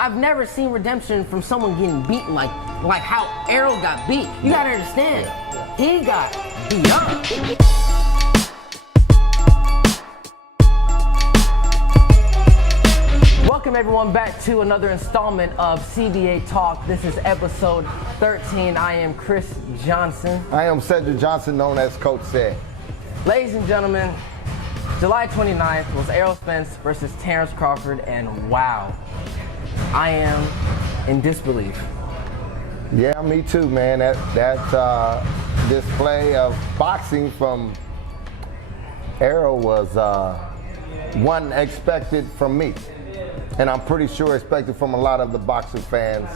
I've never seen redemption from someone getting beaten like how Errol got beat. You gotta understand, he got beat up. Welcome everyone back to another installment of CBA Talk. This is episode 13. I am Chris Johnson. I am Cedric Johnson, known as Coach said. Ladies and gentlemen, July 29th was Errol Spence versus Terence Crawford, and wow, I am in disbelief. Yeah, me too, man. That display of boxing from Errol was one expected from me. And I'm pretty sure expected from a lot of the boxing fans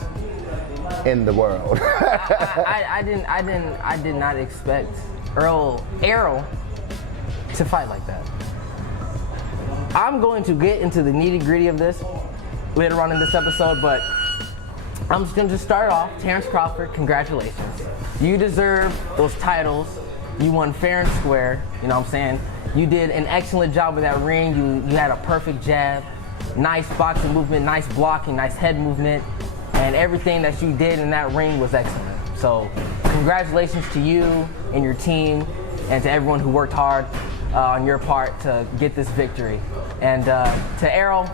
in the world. I did not expect Errol to fight like that. I'm going to get into the nitty-gritty of this later on in this episode, but I'm just going to start off. Terence Crawford, congratulations. You deserve those titles. You won fair and square, you know what I'm saying? You did an excellent job with that ring. You had a perfect jab. Nice boxing movement, nice blocking, nice head movement, and everything that you did in that ring was excellent. So congratulations to you and your team and to everyone who worked hard on your part to get this victory. And to Errol.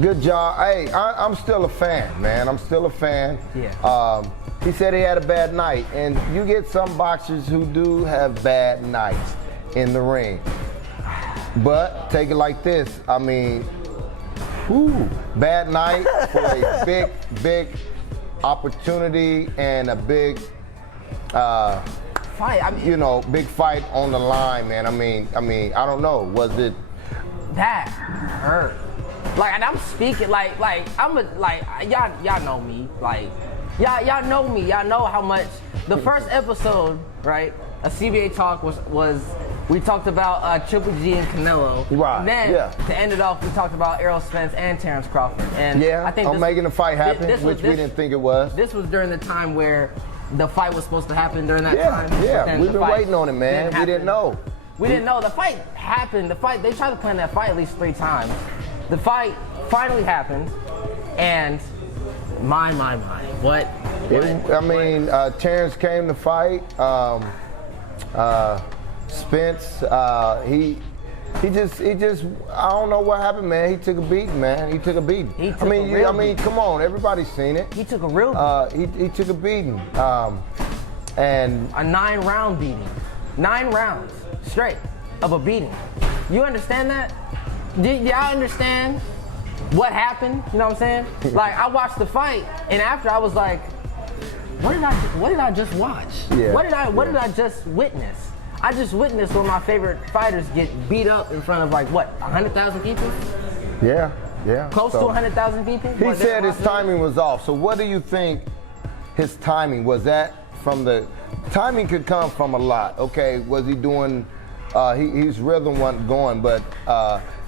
Good job. Hey, I'm still a fan, man. I'm still a fan. Yeah. He said he had a bad night, and you get some boxers who do have bad nights in the ring. But take it like this, I mean, bad night for a big opportunity and a big fight. I mean, big fight on the line, man. I mean, I don't know. Was it? That hurt. Like, and I'm speaking like y'all know me. Like, y'all know me. Y'all know how much. The first episode, right? A CBA Talk was. We talked about Triple G and Canelo. Right. And then to end it off, we talked about Errol Spence and Terence Crawford. And I think I'm making the fight happen, we didn't think it was. This was during the time where the fight was supposed to happen during that time. Yeah, we've been waiting on it, man. We didn't know. We didn't know. The fight happened. They tried to plan that fight at least 3 times. The fight finally happened, and my. What? Terence came to fight. Spence, he just I don't know what happened, man. He took a beating, man. He took a beating. Come on, everybody's seen it. He took a real beating. He took a beating. And a 9-round beating. 9 rounds straight of a beating. You understand that? Do y'all understand what happened? You know what I'm saying? Like, I watched the fight, and after I was like, what did I just watch? Yeah. What did I just witness? I just witnessed one of my favorite fighters get beat up in front of 100,000 people? Yeah. Close to 100,000 people? He said his timing was off. So what do you think his timing was? That from the timing could come from a lot. Okay, was he doing? His rhythm wasn't going, but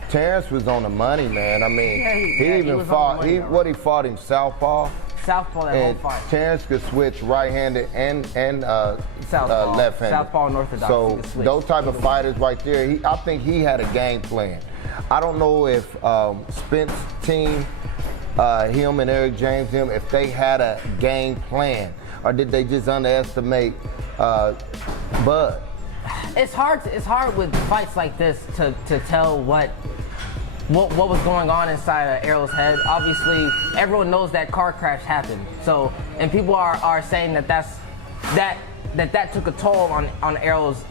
Terence was on the money, man. I mean, he fought. He fought him southpaw. Southpaw that whole fight. Terence could switch right-handed and left-handed. Southpaw and orthodox. So those type of fighters right there, I think he had a game plan. I don't know if Spence team, him and Eric James, if they had a game plan, or did they just underestimate Bud? It's hard with fights like this to tell what was going on inside of Errol's head. Obviously, everyone knows that car crash happened. So, and people are saying that took a toll on Errol's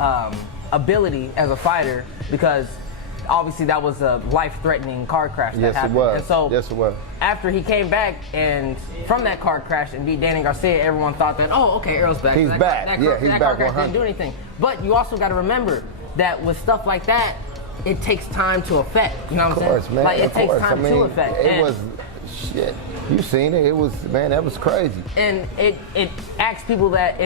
ability as a fighter, because obviously that was a life-threatening car crash that happened. Yes, it was. After he came back and from that car crash and beat Danny Garcia, everyone thought that, oh, okay, Errol's back. He's back. He's back. Car crash didn't do anything. But you also got to remember that with stuff like that, it takes time to affect. You know what I'm saying? Man, like, it takes time to affect. It was shit. You seen it? It was, man. That was crazy. And it asked people that,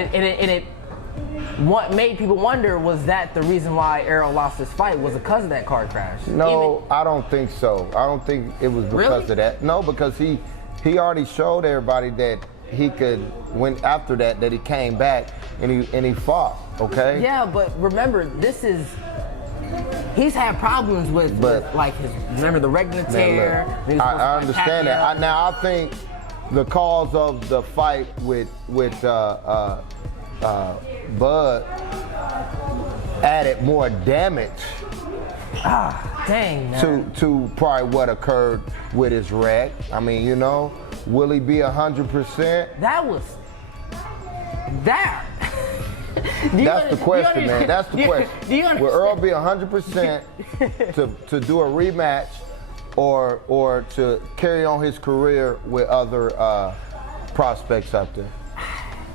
what made people wonder, was that the reason why Errol lost his fight was because of that car crash? No, I don't think so. I don't think it was because of that. No, because he already showed everybody that he could, when after that he came back and he fought. Okay. Yeah, but remember, this is he's had problems with like his, remember the regular tear. I understand that. Now I think the cause of the fight with Bud added more damage. Dang, man. To probably what occurred with his wreck. I mean, you know, will he be 100%? That's the question, man. That's the question. Will Earl be 100% to do a rematch, or to carry on his career with other prospects out there?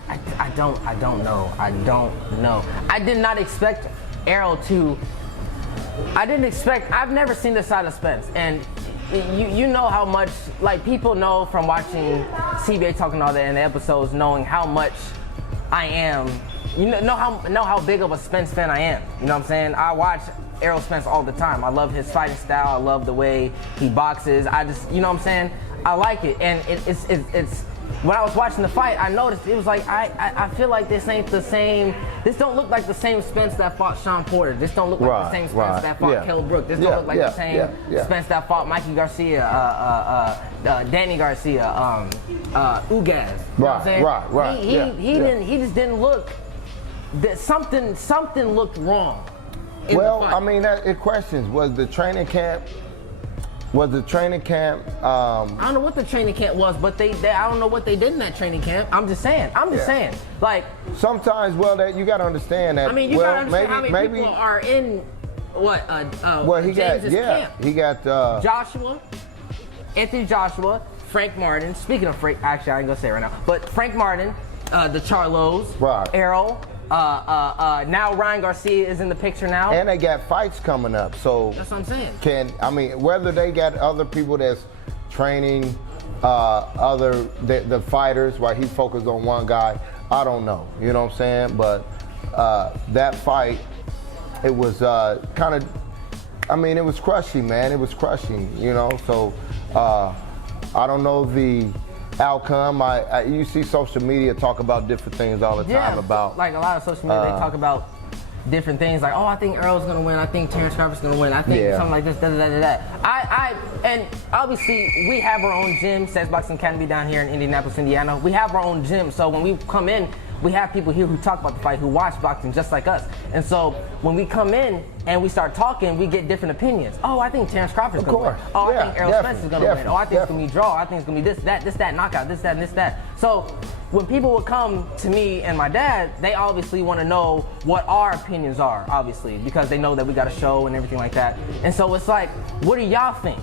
I don't know. I did not expect Errol to. I've never seen this side of Spence, and you know how much, like, people know from watching CBA Talk and all that in the episodes, knowing how much I am. You know how big of a Spence fan I am. You know what I'm saying? I watch Errol Spence all the time. I love his fighting style. I love the way he boxes. I just, you know what I'm saying? I like it, and it's. When I was watching the fight, I noticed it was like I feel like this ain't the same. This don't look like the same Spence that fought Sean Porter. This don't look like the same Spence that fought Kell Brook. This don't look like the same Spence that fought Mikey Garcia, Danny Garcia, Ugaz. You know what I'm saying? Right. He just didn't look. Something looked wrong. Well, I mean, it questions. Was the training camp? I don't know what the training camp was, but I don't know what they did in that training camp. I'm just saying. Like, sometimes, you got to understand that. I mean, you got to understand how many people are in what? James's camp. He got Anthony Joshua, Frank Martin. Speaking of Frank, actually, I ain't gonna say it right now, but Frank Martin, the Charlos, Errol. Now Ryan Garcia is in the picture now. And they got fights coming up, so that's what I'm saying. Whether they got other people that's training the fighters while he focused on one guy, I don't know. You know what I'm saying? But that fight, it was kind of, it was crushing, man. It was crushing, you know. So I don't know the outcome. You see social media talk about different things all the time about. Like a lot of social media, they talk about different things. Like, oh, I think Earl's gonna win. I think Terence Crawford's gonna win. I think something like this. And obviously we have our own gym, Sex Boxing Academy down here in Indianapolis, Indiana. We have our own gym, so when we come in, we have people here who talk about the fight, who watch boxing just like us. And so when we come in and we start talking, we get different opinions. Oh, I think Terence Crawford's going to win. Oh, I think Errol Spence is going to win. Oh, I think it's going to be a draw. I think it's going to be this, that, knockout, this, that, and this, that. So when people would come to me and my dad, they obviously want to know what our opinions are, obviously, because they know that we got a show and everything like that. And so it's like, what do y'all think?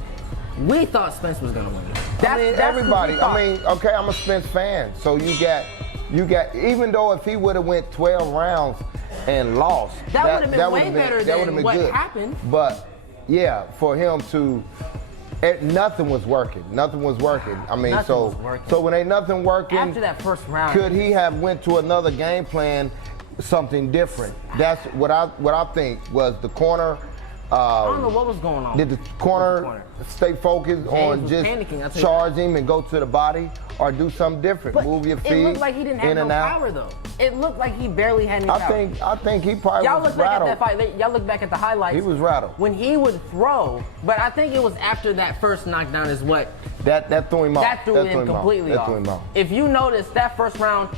We thought Spence was going to win. Everybody. Okay, I'm a Spence fan. So you got, even though if he would have went 12 rounds and lost, that would have been way better than what happened. But yeah, for him to, nothing was working. So when ain't nothing working, after that first round, could he have went to another game plan, something different? That's what I think was the corner. I don't know what was going on. Did the corner stay focused on just charge him and go to the body, or do something different? But move your feet. It looked like he didn't have no power, though. It looked like he barely had any power. I think he probably was rattled. Y'all look back at the highlights. He was rattled. When he would throw, but I think it was after that first knockdown is what that threw him off. That threw him completely off. That threw him off. If you notice, that first round,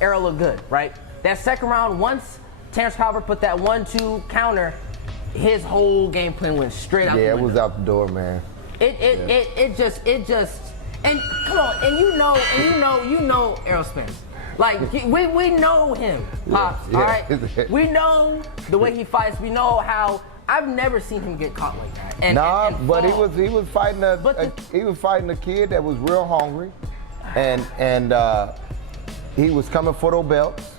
Errol looked good, right? That second round, once Terence Crawford put that 1-2 counter, his whole game plan went straight out the window. Yeah, it was out the door, man. It just, and come on, and you know Errol Spence. Like, we know him, Pops, all right? We know the way he fights. We know how, I've never seen him get caught like that. But he was fighting a kid that was real hungry, and he was coming for those belts,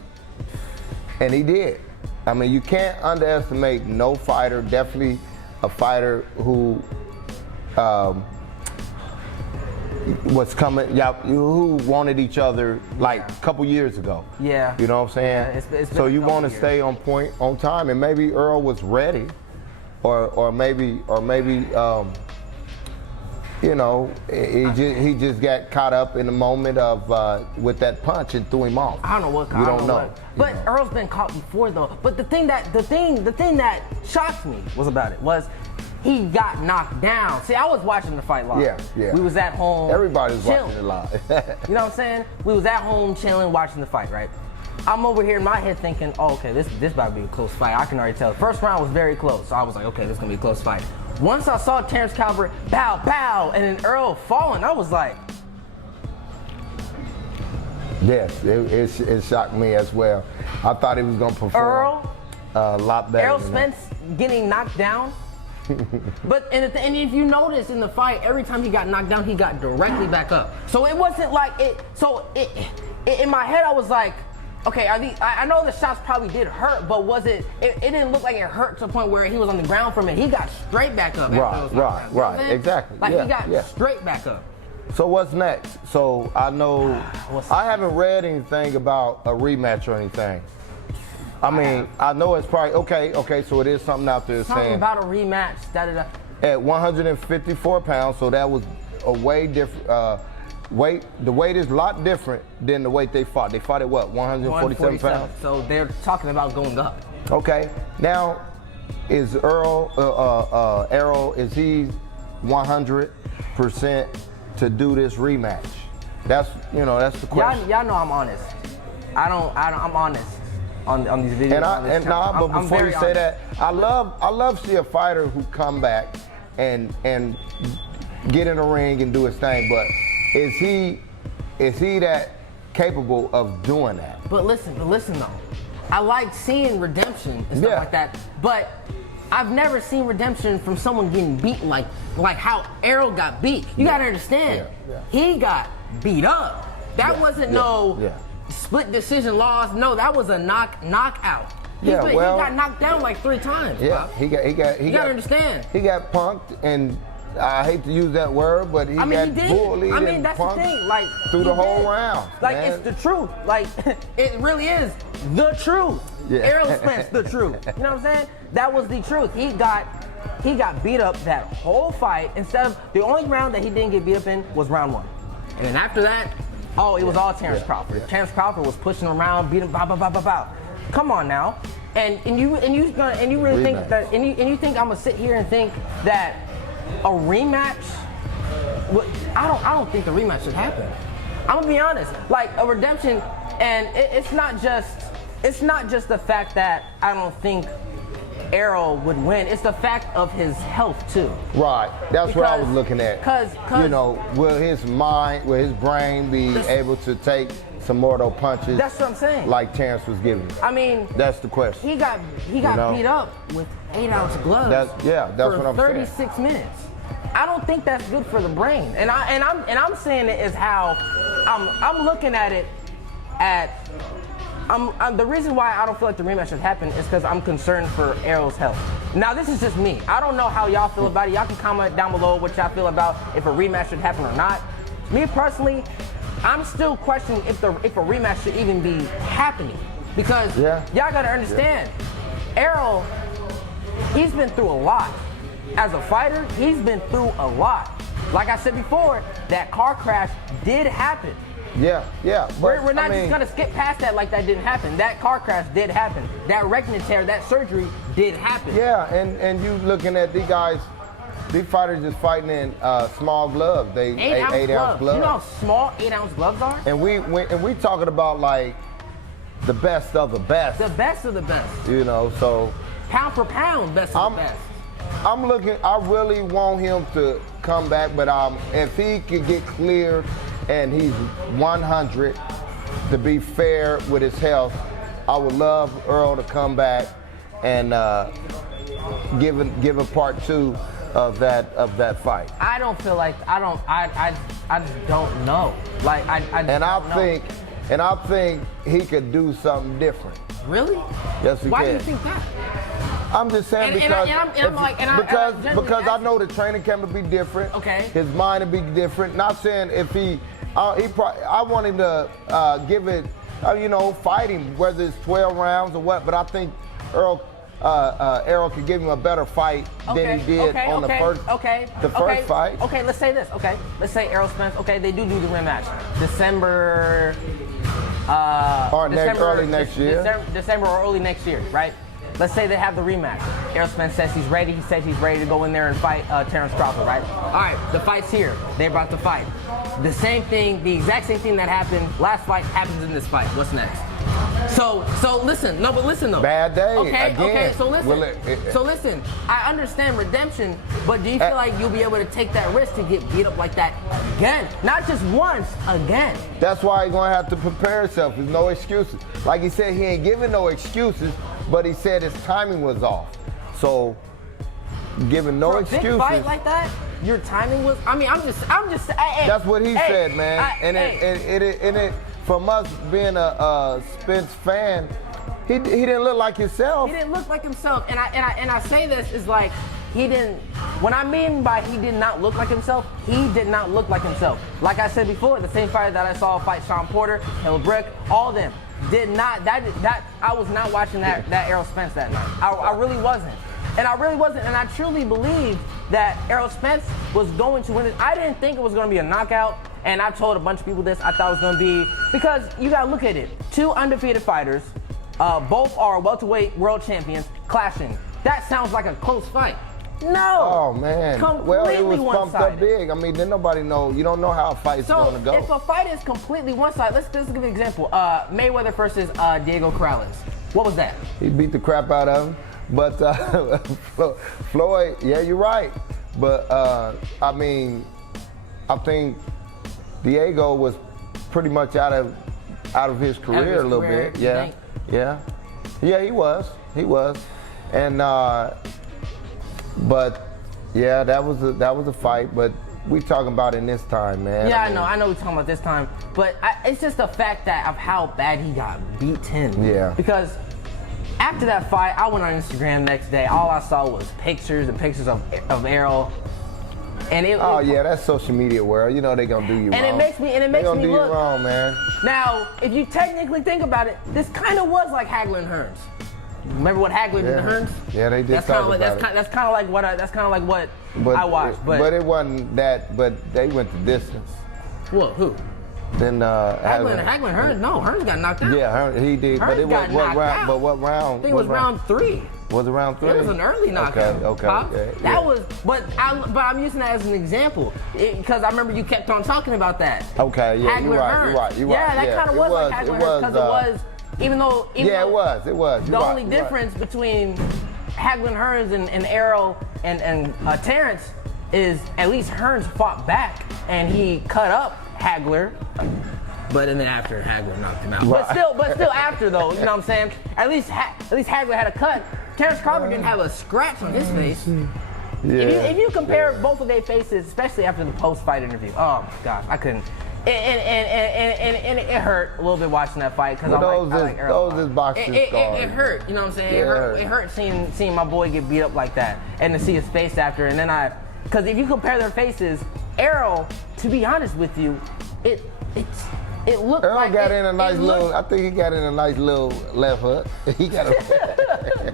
and he did. You can't underestimate no fighter, definitely a fighter who was coming, who wanted each other like a couple years ago. Yeah. You know what I'm saying? Yeah, it's so you want to stay on point, on time, and maybe Earl was ready, or maybe you know, he just got caught up in the moment of with that punch and threw him off. I don't know what. You don't know. But Errol's been caught before though. But the thing that shocked me was he got knocked down. See, I was watching the fight live. Yeah. We was at home. Everybody was chilling. watching it live. You know what I'm saying? We was at home chilling, watching the fight, right? I'm over here in my head thinking, oh, okay, this about to be a close fight. I can already tell. The first round was very close, so I was like, okay, this is gonna be a close fight. Once I saw Terence Crawford, bow, bow, and then Errol falling, I was like, yes, it shocked me as well. I thought he was gonna perform a lot better. Errol Spence getting knocked down. But and if you notice in the fight, every time he got knocked down, he got directly back up. So it wasn't like it. So in my head, I was like, okay, I know the shots probably did hurt, but was it didn't look like it hurt to the point where he was on the ground from it. He got straight back up. Right, exactly. Like he got straight back up. So what's next? So I know I haven't read anything about a rematch or anything. I mean, I know it's probably okay. So it is something out there something saying about a rematch. At 154 pounds, so that was a way different. Weight. The weight is a lot different than the weight they fought. They fought at what? 147 pounds. So they're talking about going up. Okay. Now, is Errol? Is he 100% to do this rematch? That's the question. Y'all know I'm honest. I'm honest on these videos. But before you say that, I love see a fighter who come back and get in the ring and do his thing, but is he that capable of doing that? But listen though, I like seeing redemption and stuff like that, but I've never seen redemption from someone getting beat like how Errol got beat. You gotta understand, he got beat up. That wasn't no split decision loss. No, that was a knockout. He got knocked down like 3 times. Yeah, bro. You gotta understand. He got punked, and I hate to use that word, but he got bullied and that's punked the thing. Like through the whole round. Like man. it's the truth. Like it really is the truth. Yeah. Errol Spence, the truth. You know what I'm saying? That was the truth. He got beat up that whole fight. Instead of the only round that he didn't get beat up in was round 1, and then after that, it was all Terence Crawford. Yeah. Terence Crawford was pushing him around, beating him, bow. Come on now, and you really think that and you think I'm gonna sit here and think that a rematch? I don't think the rematch should happen. I'm gonna be honest. Like a redemption, and it's not just the fact that I don't think Errol would win. It's the fact of his health too. Right. That's what I was looking at. Cause will his brain be able to take some more of those punches? That's what I'm saying. Like Terence was giving. I mean, that's the question. He got beat up with 8-ounce gloves. That's what I'm saying. 36 minutes. I don't think that's good for the brain. And I'm saying it as how I'm looking at it the reason why I don't feel like the rematch should happen is because I'm concerned for Errol's health. Now this is just me. I don't know how y'all feel about it. Y'all can comment down below what y'all feel about if a rematch should happen or not. Me personally, I'm still questioning if a rematch should even be happening. Because y'all gotta understand, Errol, he's been through a lot. As a fighter, he's been through a lot. Like I said before, that car crash did happen. Yeah. But we're not just gonna skip past that like that didn't happen. That car crash did happen. That reckoning tear, that surgery did happen. Yeah, and you looking at these guys, these fighters just fighting in small gloves. They 8-ounce gloves. You know how small 8-ounce gloves are? And we talking about like the best of the best. The best of the best. You know, so pound for pound, best of the best. I really want him to come back, but if he could get cleared and he's 100, to be fair with his health, I would love Errol to come back and give a part 2 of that fight. I don't feel like I just don't know. Like I think he could do something different. Really? Yes, he can. Why do you think that? I'm just saying because I know the training camp will be different. Okay. His mind will be different. Not saying if I want him to give it, fight him, whether it's 12 rounds or what. But I think Errol Errol could give him a better fight than he did on the first fight. Okay, let's say this. Okay, let's say Errol Spence. Okay, they do the rematch, December. Early next year. December or early next year, right? Let's say they have the rematch. Errol Spence says he's ready. He says he's ready to go in there and fight Terence Crawford, right? All right, the fight's here. They're about to fight. The same thing, the exact same thing that happened last fight happens in this fight. What's next? So listen. No, but listen though. Bad day. Okay. Again. Okay. So listen. So listen. I understand redemption, but do you feel like you'll be able to take that risk to get beat up like that again? Not just once, again. That's why he's gonna have to prepare himself. There's no excuses. Like he said, he ain't giving no excuses, but he said his timing was off. So giving no excuses. For a big fight like that, your timing was. I mean, I'm just. Hey, that's what he said, man. And from us being a Spence fan, he didn't look like himself. He didn't look like himself, and I say this is like he didn't. What I mean by he did not look like himself, he did not look like himself. Like I said before, the same fighter that I saw fight Sean Porter, Hill Brick, all of them did not. That I was not watching that Errol Spence that night. I really wasn't. And I really wasn't, and I truly believed that Errol Spence was going to win it. I didn't think it was going to be a knockout, and I told a bunch of people this. I thought it was going to be, because you got to look at it. Two undefeated fighters, both are welterweight world champions, clashing. That sounds like a close fight. No. Oh, man. Well, it was pumped up big. I mean, didn't nobody know. You don't know how a fight's going to go. If a fight is completely one-sided, let's give an example. Mayweather versus Diego Corrales. What was that? He beat the crap out of him. But Floyd, yeah, you're right. But I mean, I think Diego was pretty much out of his career a little bit. Yeah, he was. And but yeah, that was a fight. But we talking about in this time, man. Yeah, I know we're talking about this time. But it's just the fact that of how bad he got beaten. Yeah. Because after that fight, I went on Instagram next day. All I saw was pictures and pictures of Errol. And that's social media world. You know they gonna do you wrong. And it makes me they gonna do you wrong, man. Now, if you technically think about it, this kind of was like Hagler and Hearns. Remember what Hagler did to Hearns? Yeah, they did. That's kind of like what I watched. But it wasn't that. But they went the distance. Well, who? Then Hagler and Hearns. No, Hearns got knocked out. Yeah, he did. Hearns but it was what round? But what round? I think it was round 3. Was it round 3? It was an early knockout. Okay. That was, but I'm using that as an example because I remember you kept on talking about that. Okay, yeah, Hagler you're right. Yeah, that kind of was like Hagler Hearns because it was, even though it was. The only difference between Hagler and Hearns and Errol and Terence is at least Hearns fought back and he cut up Hagler. But then after Hagler knocked him out. Right. But still after though, you know what I'm saying? At least Hagler had a cut. Terence Crawford didn't have a scratch on his face. Yeah. If you compare both of their faces, especially after the post-fight interview, oh my gosh, I couldn't. And it hurt a little bit watching that fight because I like Errol. Those is boxing scars. It hurt, you know what I'm saying? Yeah. It hurt seeing my boy get beat up like that, and to see his face after. And then because if you compare their faces, Errol, to be honest with you, it looked Errol like got in a nice little. I think he got in a nice little left hook. He got a.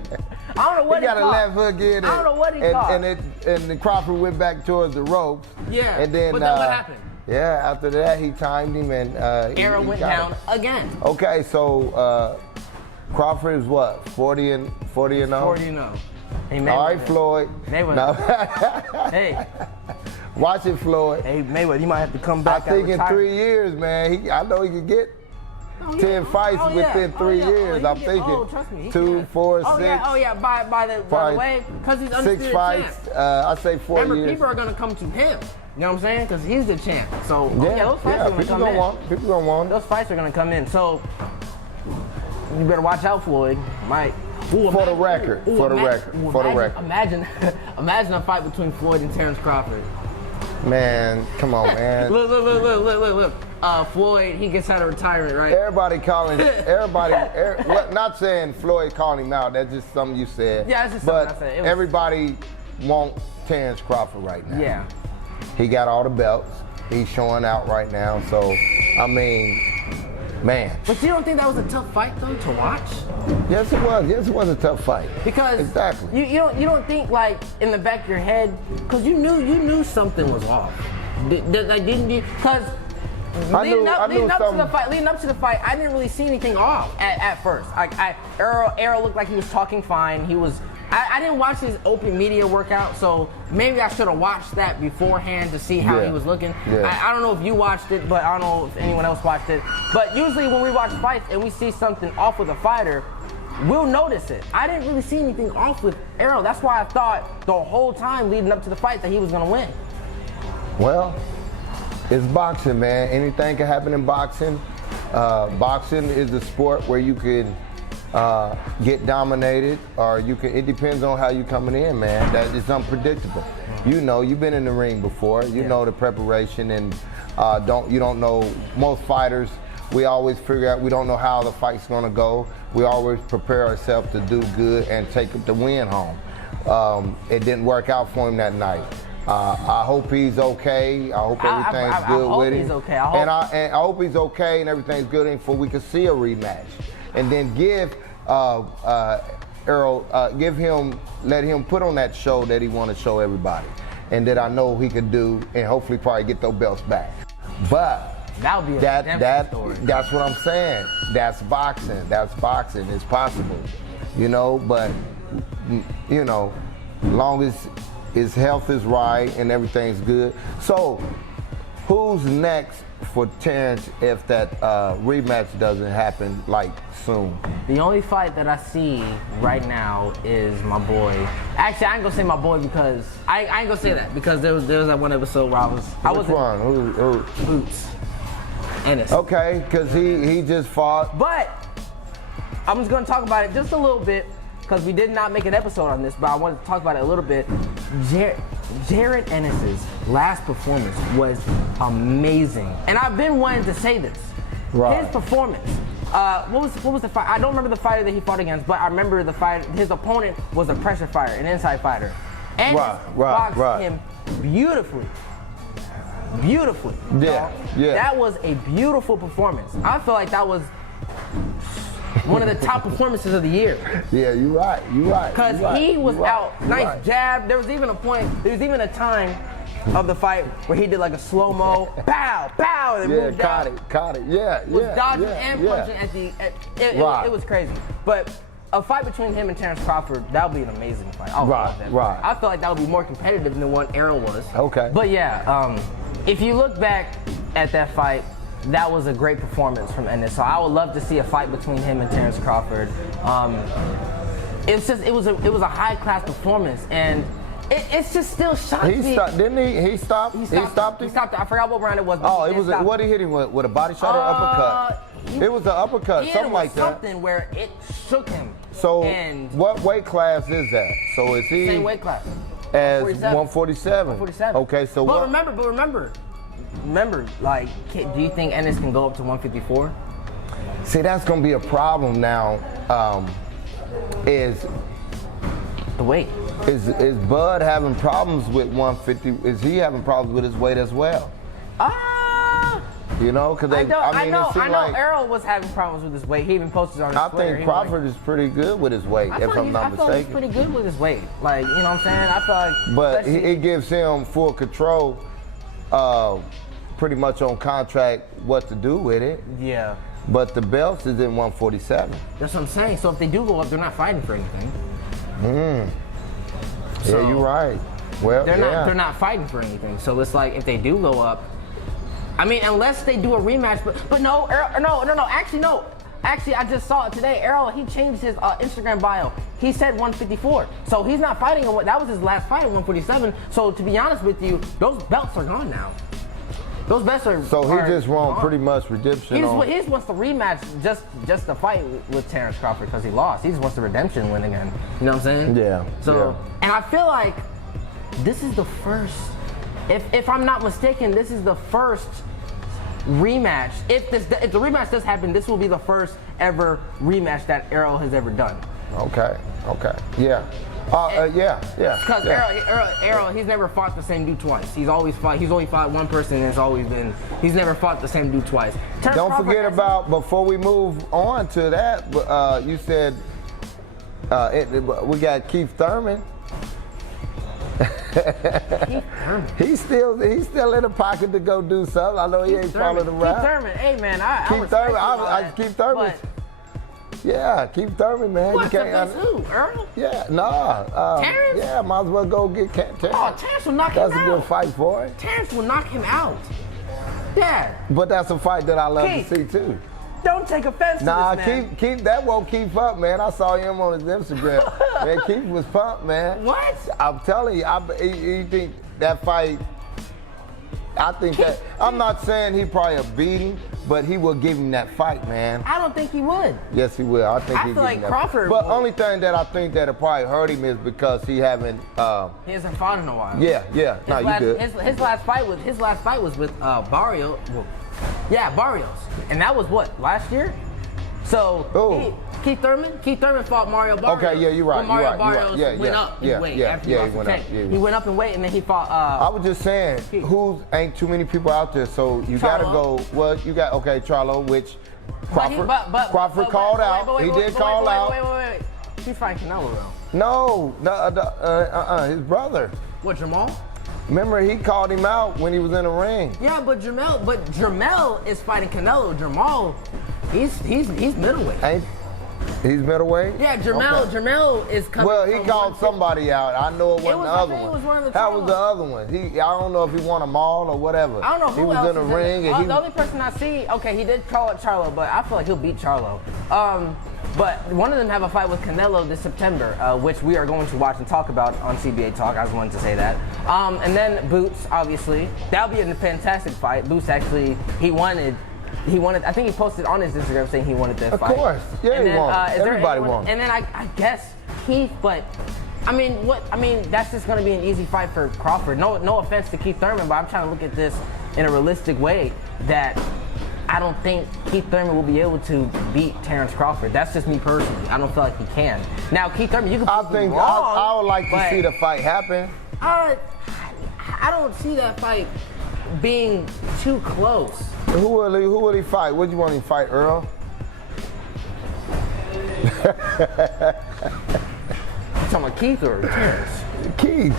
I don't know what he got a left hook in. I don't know what he caught. And the Crawford went back towards the ropes. Yeah. And then, but then what happened? Yeah. After that, he timed him and. Errol went down again. Okay, so Crawford is what? 40 and 0. 40-0. Hey, all right, Floyd. Mayweather. No. Hey. Watch it, Floyd. Hey, Mayweather, you might have to come back. I think in 3 years, man. I know he could get 10 fights within 3 years. I'm thinking trust me, 2, 4, 6. By the way, because he's undisputed 6 fights. champ. I say 4 years. Remember, people are gonna come to him. You know what I'm saying? Because he's the champ. So those fights are gonna come in. People gonna want. Those fights are gonna come in. So you better watch out, Floyd. Right. For the record. Imagine a fight between Floyd and Terence Crawford. Man, come on, man. Look. Floyd, he gets out of retirement, right? Not saying Floyd calling him out. That's just something you said. Yeah, that's just something I said. Everybody want Terence Crawford right now. Yeah. He got all the belts. He's showing out right now. So, I mean, Man. But you don't think that was a tough fight though to watch? Yes, it was. Yes, it was a tough fight. Because exactly. You don't think like in the back of your head, because you knew something was off. Didn't you? Because leading up to the fight, I didn't really see anything off at first. Errol looked like he was talking fine. I didn't watch his open media workout, so maybe I should have watched that beforehand to see how he was looking. Yeah. I don't know if you watched it, but I don't know if anyone else watched it. But usually when we watch fights and we see something off with a fighter, we'll notice it. I didn't really see anything off with Errol. That's why I thought the whole time leading up to the fight that he was going to win. Well, it's boxing, man. Anything can happen in boxing. Boxing is a sport where you could get dominated, or you can. It depends on how you coming in, man. That is unpredictable. You know, you've been in the ring before. You know the preparation, and you don't know. Most fighters, we always figure out. We don't know how the fight's gonna go. We always prepare ourselves to do good and take the win home. It didn't work out for him that night. I hope he's okay. I hope everything's good with him. He's okay. I hope he's okay and everything's good, and for we can see a rematch, and then give Errol, let him put on that show that he want to show everybody, and that I know he could do, and hopefully probably get those belts back. But that would be a story. That's what I'm saying. That's boxing. That's boxing. It's possible, you know. But you know, long as his health is right and everything's good. So, who's next for Terence if that rematch doesn't happen like soon? The only fight that I see right now is my boy. Actually, I ain't gonna say my boy because I ain't gonna say that because there was that one episode where I was. Which one? Who? Boots. Ennis. Okay, because he just fought. But I'm just gonna talk about it just a little bit because we did not make an episode on this, but I wanted to talk about it a little bit. Jared Ennis's last performance was amazing, and I've been wanting to say this. Right. His performance. What was the fight? I don't remember the fighter that he fought against, but I remember the fight. His opponent was a pressure fighter, an inside fighter, and boxed him beautifully. Beautifully. Yeah. Yeah. That was a beautiful performance. I feel like that was one of the top performances of the year. Yeah, you're right. Because he was out. Nice jab. There was even a time of the fight where he did like a slow-mo, pow, pow, and moved caught out. it. Yeah, was dodging and punching it was crazy. But a fight between him and Terence Crawford, that would be an amazing fight. I would love that fight. I feel like that would be more competitive than what Errol was. Okay. But yeah, if you look back at that fight, that was a great performance from Ennis. So I would love to see a fight between him and Terence Crawford. It was a high class performance, and it's just still shocking. He stopped, didn't he? He stopped. He stopped it. I forgot what round it was. Oh, it was what he hit him with a body shot or uppercut? It was an uppercut, something like that. Something where it shook him. So what weight class is that? So is he same weight class as 147? 147. Okay, so remember, like, do you think Ennis can go up to 154? See, that's gonna be a problem now. Is the weight? Is Bud having problems with 150? Is he having problems with his weight as well? You know, because I know Errol was having problems with his weight. He even posted on his Twitter. I think Crawford is pretty good with his weight, if I'm not mistaken. I feel he's pretty good with his weight. Like, you know what I'm saying? I feel like. But it gives him full control, pretty much on contract, what to do with it. Yeah. But the belts is in 147. That's what I'm saying. So if they do go up, they're not fighting for anything. So yeah, you're right. Well, they're not fighting for anything. So it's like if they do go up, I mean, unless they do a rematch. But no, Errol, no. Actually, no. Actually, I just saw it today. Errol, he changed his Instagram bio. He said 154. So he's not fighting on that was his last fight at 147. So to be honest with you, those belts are gone now. Those belts are. So he just wants pretty much redemption. He just wants the rematch, just the fight with Terence Crawford because he lost. He just wants the redemption win again. You know what I'm saying? Yeah. So and I feel like this is the first. If I'm not mistaken, this is the first rematch. If the rematch does happen, this will be the first ever rematch that Errol has ever done. Okay. Yeah. Yeah. Because Errol, he's never fought the same dude twice. He's only fought one person, and he's never fought the same dude twice. Don't forget about, before we move on to that, you said we got Keith Thurman. He's still in the pocket to go do something. I know he ain't following around. Keith Thurman, hey man, Keith Thurman. Yeah, Keith Thurman, man. What, you can't. Who? Errol? Yeah, nah. Terence? Yeah, might as well go get Terence. Oh, Terence will knock him out. That's a good fight for him. Terence will knock him out. Yeah. But that's a fight that I love to see too. Don't take offense to this, man. Keith, that won't keep up, man. I saw him on his Instagram. Man, Keith was pumped, man. What? I'm telling you, he think that fight. I think that. I'm not saying he probably beat him, but he will give him that fight, man. I don't think he would. Yes, he will. I think he feel like Crawford. But only thing that I think that'll probably hurt him is because he haven't. He hasn't fought in a while. Yeah. No, you good. His last fight was with Barrios. Yeah, Barrios, and that was what, last year. So Keith Thurman fought Mario Barrios. Okay, yeah, you're right. Mario Barrios went up in weight after he lost the tank. He went up in weight, and then he fought. I was just saying, ain't too many people out there, so you got to go. Well, you got Charlo, which Crawford called out. He did call out. Wait. He's fighting Canelo though. No, his brother. What, Jamal? Remember, he called him out when he was in the ring. Yeah, but Jermell is fighting Canelo. Jamal, he's middleweight. He's middleweight? Yeah, Jermell is coming. Well, he called somebody out. I know it wasn't the other one. It was one of the that was the other one. I don't know if he won them all or whatever. I don't know who he was else in the ring. The only person I see, he did call it Charlo, but I feel like he'll beat Charlo. But one of them have a fight with Canelo this September, which we are going to watch and talk about on CBA Talk. I just wanted to say that. And then Boots, obviously. That'll be a fantastic fight. Boots actually, he wanted, I think he posted on his Instagram saying he wanted this fight. Of course. Yeah, he wanted. Everybody wanted. And then I guess Keith, but that's just going to be an easy fight for Crawford. No offense to Keith Thurman, but I'm trying to look at this in a realistic way that I don't think Keith Thurman will be able to beat Terence Crawford. That's just me personally. I don't feel like he can. Now, Keith Thurman, you can prove me wrong. I would like to see the fight happen. I don't see that fight being too close. Who will he fight? What do you want him to fight, Earl? You talking about Keith or Terence? Keith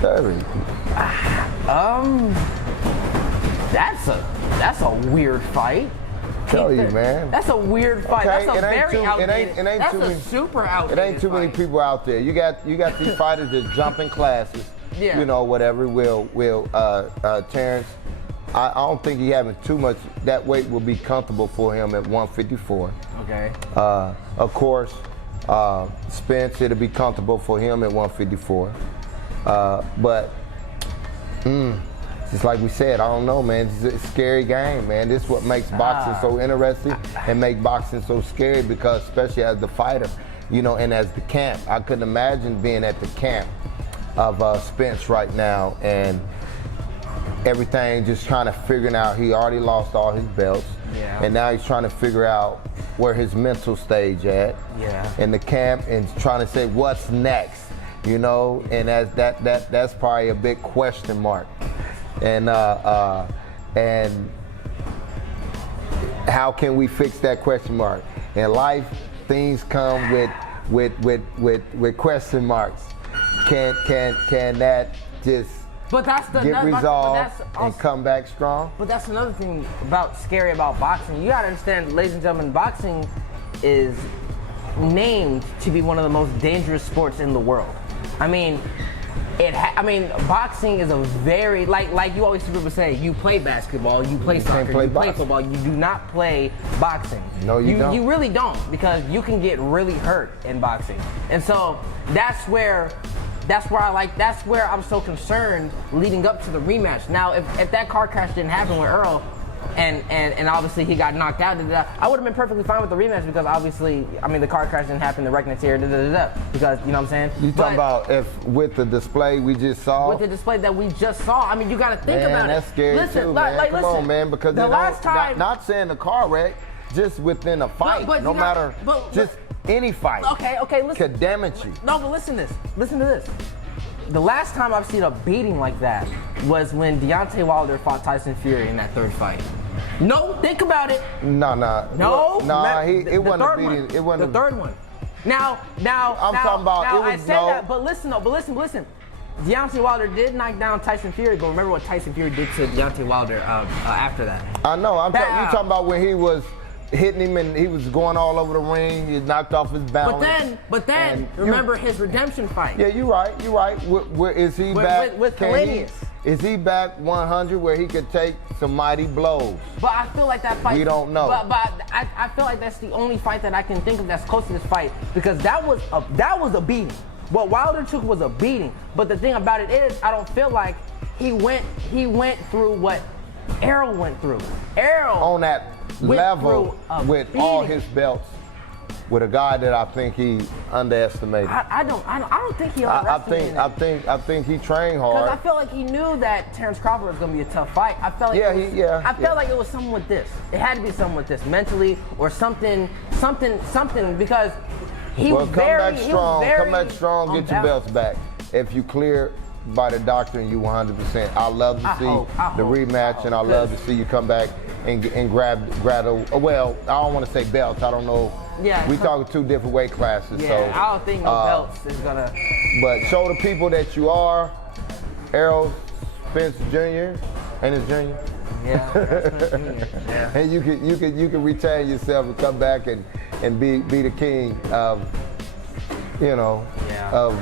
Thurman. That's a weird fight. Tell you, man. That's a weird fight. Okay, that's a very outdated. That's a super outdated. It ain't too many people out there. You got these fighters that jump in classes. Yeah. You know, whatever. Terence, I don't think he having too much. That weight will be comfortable for him at 154. Okay. Of course, Spence, it'll be comfortable for him at 154. But just like we said, I don't know, man. It's a scary game, man. This is what makes boxing so interesting and make boxing so scary, because especially as the fighter, you know, and as the camp. I couldn't imagine being at the camp of Spence right now and everything, just trying to figure out. He already lost all his belts, and now he's trying to figure out where his mental stage at in the camp, and trying to say what's next, you know. And that's probably a big question mark. And how can we fix that question mark? In life, things come with question marks. Can that just get resolved and come back strong? But that's another thing scary about boxing. You gotta understand, ladies and gentlemen, boxing is named to be one of the most dangerous sports in the world. Boxing is a very, like you always hear people say, you play basketball, you play soccer, you play football, you do not play boxing. No, you don't. You really don't, because you can get really hurt in boxing. And so that's where I'm so concerned leading up to the rematch. Now, if that car crash didn't happen with Earl, and obviously he got knocked out, I would have been perfectly fine with the rematch, because obviously, the car crash didn't happen, the wreck here, because, you know what I'm saying? You talking about with the display we just saw? With the display that we just saw, you got to think about it. That's scary too, man. Come on, man, because the last time, not saying the car wreck, just within a fight, any fight. Okay, listen. Could damage you. No, but listen to this. Listen to this. The last time I've seen a beating like that was when Deontay Wilder fought Tyson Fury in that third fight. No, think about it. No. It wasn't a beating. It wasn't the third one. Now, I'm talking about. Now, It was I said that, but listen. Deontay Wilder did knock down Tyson Fury, but remember what Tyson Fury did to Deontay Wilder after that. I know. You talking about when he was hitting him and he was going all over the ring. He knocked off his balance. But then, remember his redemption fight. Yeah, you're right. Where is he back? With Corrales. Is he back 100 where he could take some mighty blows? But I feel like that fight. We don't know. But I feel like that's the only fight that I can think of that's close to this fight, because that was a beating. What Wilder took was a beating. But the thing about it is, I don't feel like he went through what Errol went through. Errol on that level with all his belts, with a guy that I think he underestimated. I don't think he underestimated. I think he trained hard. Because I feel like he knew that Terence Crawford was going to be a tough fight. I felt like I felt like it was something with this. It had to be something with this, mentally or something, because he was very come back strong, get your belts back. If you clear by the doctor and you 100%, I love to see the rematch, and I love to see you come back and grab well, I don't want to say belts. I don't know. Yeah, we talking two different weight classes. Yeah, so I don't think no belts is gonna. But show the people that you are Errol Spence Jr. Ennis Jr. Yeah, yeah. And you can retain yourself and come back and be the king of, of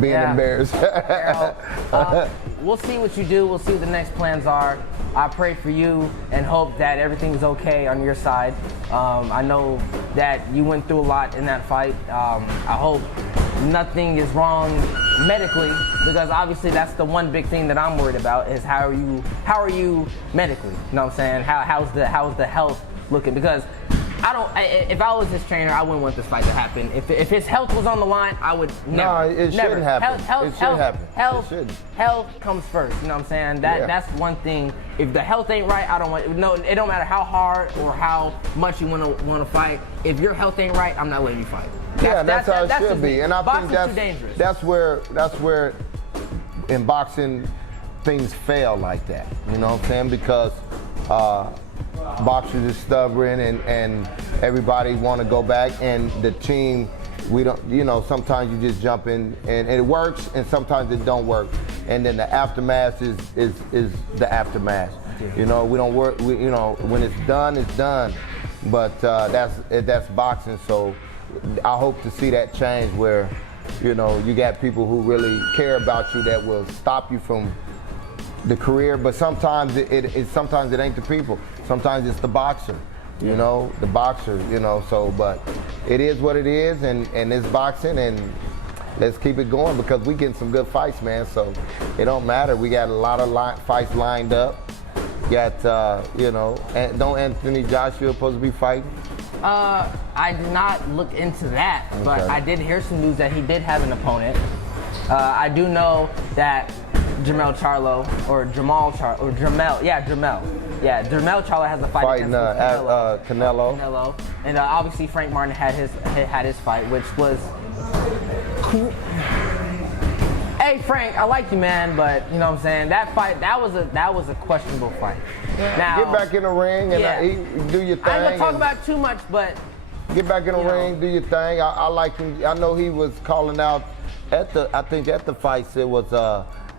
being embarrassed. Errol, we'll see what you do. We'll see what the next plans are. I pray for you and hope that everything's okay on your side. I know that you went through a lot in that fight. I hope nothing is wrong medically, because obviously that's the one big thing that I'm worried about is how are you medically? You know what I'm saying? How's the health looking? Because if I was his trainer, I wouldn't want this fight to happen. If his health was on the line, I would never. No, it shouldn't happen. It shouldn't happen. Health comes first. You know what I'm saying? That's one thing. If the health ain't right, I don't want. No, it don't matter how hard or how much you want to fight. If your health ain't right, I'm not letting you fight. That's how it should be. And I think too dangerous. That's where in boxing things fail like that. You know what I'm saying? Because boxers are stubborn and everybody want to go back, and the team, we don't, sometimes you just jump in and it works, and sometimes it don't work, and then the aftermath is the aftermath. We don't work, when it's done, but that's boxing. So I hope to see that change where you got people who really care about you that will stop you from the career, but sometimes it ain't the people. Sometimes it's the boxer, the boxer, so, but it is what it is, and it's boxing, and let's keep it going, because we getting some good fights, man, so it don't matter. We got a lot of fights lined up. Got, and don't Anthony Joshua supposed to be fighting? I did not look into that, but I did hear some news that he did have an opponent. I do know that Jamel Charlo, Jamel Charlo has a fight against Canelo. And obviously Frank Martin had his fight, which was cool. Hey Frank, I like you, man, but you know what I'm saying, that fight, that was a questionable fight. Now, get back in the ring and do your thing. I ain't gonna talk about it too much, but get back in the ring, do your thing. I like him. I know he was calling out at the fights. It was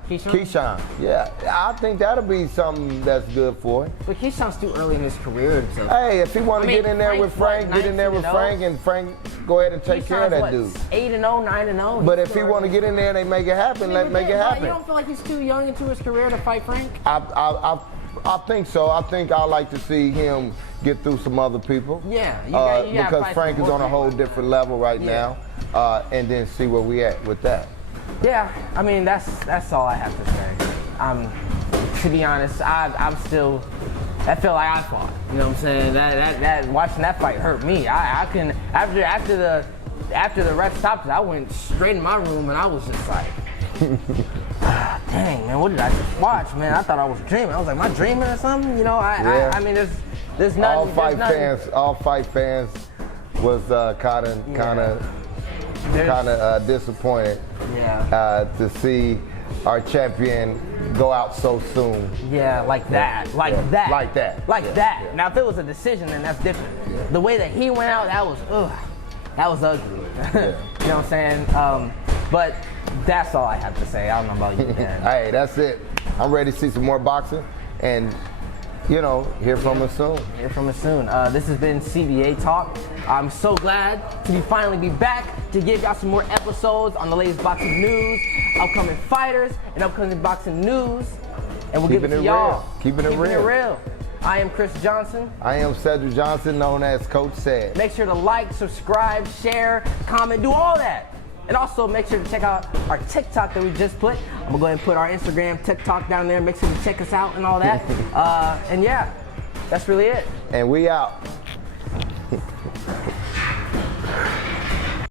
Keyshawn. Yeah, I think that'll be something that's good for him. But Keyshawn's too early in his career. So. Hey, if he want to get in there with Frank, and Frank go ahead and take care of that dude. 8-0, 9-0. But if he want to get in there and they make it happen, make it happen. You don't feel like he's too young into his career to fight Frank? I think so. I think I like to see him get through some other people. Yeah, because Frank is on a whole different level right now, and then see where we at with that. Yeah, I mean that's all I have to say. To be honest, I'm still. I feel like I fought. You know what I'm saying? That watching that fight hurt me. I can after the ref stopped it, I went straight in my room and I was just like, dang man, what did I just watch, man? I thought I was dreaming. I was like, am I dreaming or something? I mean, there's nothing. All fight fans was kind of disappointed to see our champion go out so soon. Yeah, like that. Yeah. Now, if it was a decision, then that's different. Yeah. The way that he went out, that was ugly. Yeah. You know what I'm saying? But that's all I have to say. I don't know about you, man. Hey, that's it. I'm ready to see some more boxing and, hear from us soon. Hear from us soon. This has been CBA Talk. I'm so glad to finally be back to give y'all some more episodes on the latest boxing news, upcoming fighters, and upcoming boxing news. And we'll give it to y'all. Keeping it real. I am Chris Johnson. I am Cedric Johnson, known as Coach Said. Make sure to like, subscribe, share, comment, do all that. And also make sure to check out our TikTok that we just put. I'm gonna go ahead and put our Instagram, TikTok down there. Make sure to check us out and all that. And yeah, that's really it. And we out.